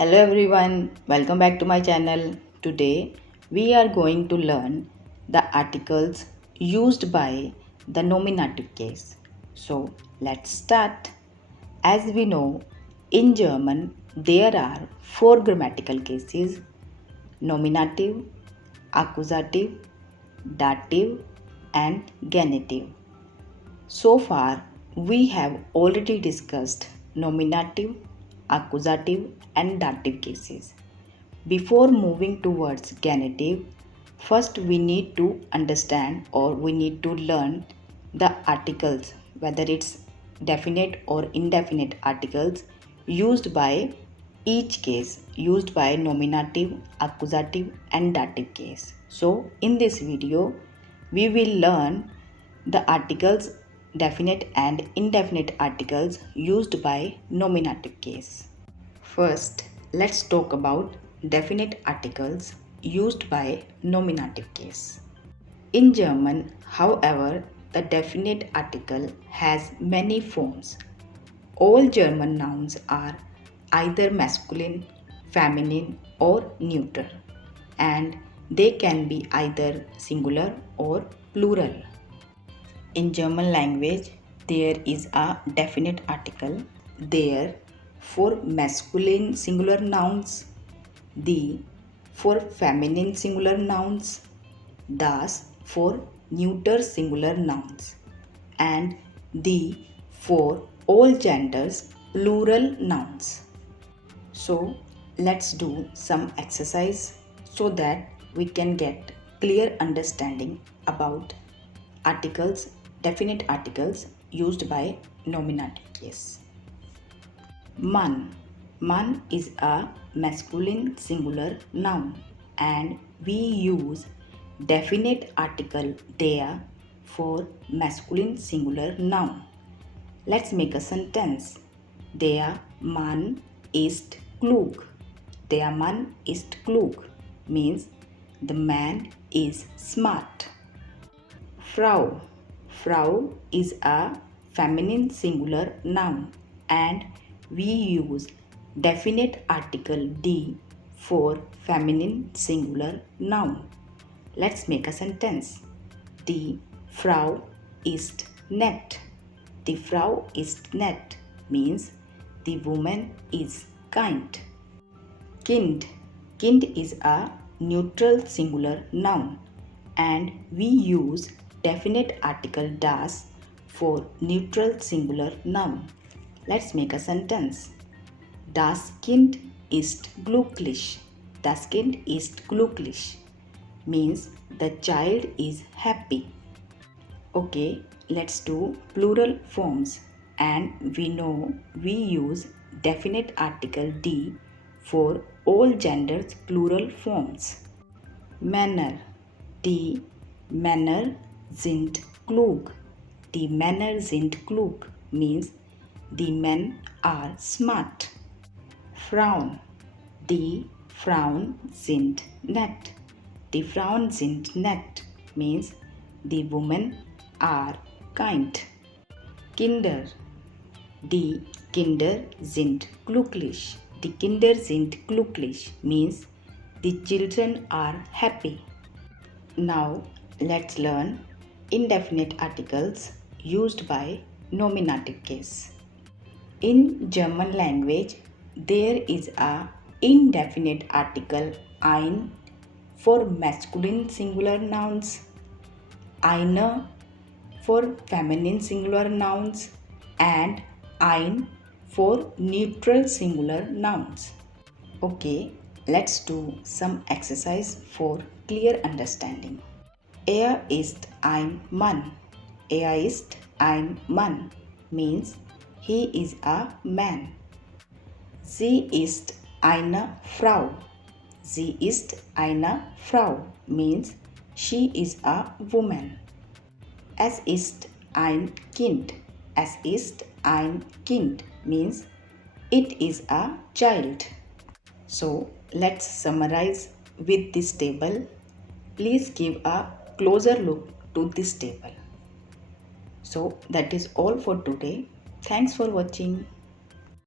Hello everyone, welcome back to my channel. Today we are going to learn the articles used by the nominative case. So let's start. As we know, in German there are four grammatical cases: nominative, accusative, dative and genitive. So far, we have already discussed nominative, accusative, and dative cases. Before moving towards genitive, first we need to understand or we need to learn the articles, whether it's definite or indefinite articles used by each case, used by nominative, accusative, and dative case. So, in this video, we will learn the articles, definite and indefinite articles used by nominative case. First, let's talk about definite articles used by nominative case. In German, however, the definite article has many forms. All German nouns are either masculine, feminine, or neuter, and they can be either singular or plural. In German language, there is a definite article there for masculine singular nouns, the for feminine singular nouns, das for neuter singular nouns, and the for all genders plural nouns. So let's do some exercise so that we can get clear understanding about articles, definite articles used by nominative case. Man. Man is a masculine singular noun and we use definite article there for masculine singular noun. Let's make a sentence. Der Mann ist klug. Der Mann ist klug means the man is smart. Frau. Frau is a feminine singular noun and we use definite article D for feminine singular noun. Let's make a sentence. Die Frau ist nett. Die Frau ist nett means the woman is kind. Kind. Kind is a neutral singular noun and we use definite article das for neutral singular noun. Let's make a sentence. Das Kind ist glücklich. Das Kind ist glücklich means the child is happy. Okay, let's do plural forms and we know we use definite article D for all genders plural forms. Männer. Die Männer sind klug. Die Männer sind klug means the men are smart. Frauen. Die Frauen sind nett. Die Frauen sind nett means the women are kind. Kinder. Die Kinder sind glücklich. Die Kinder sind glücklich means the children are happy. Now let's learn indefinite articles used by nominative case. In German language, there is a indefinite article ein for masculine singular nouns, eine for feminine singular nouns, and ein for neutral singular nouns. Okay, let's do some exercise for clear understanding. Er ist ein Mann. Er ist ein Mann means he is a man. Sie ist eine Frau. Sie ist eine Frau means she is a woman. Es ist ein Kind. Es ist ein Kind means it is a child. So let's summarize with this table. Please give a closer look to this table. So that is all for today. Thanks for watching.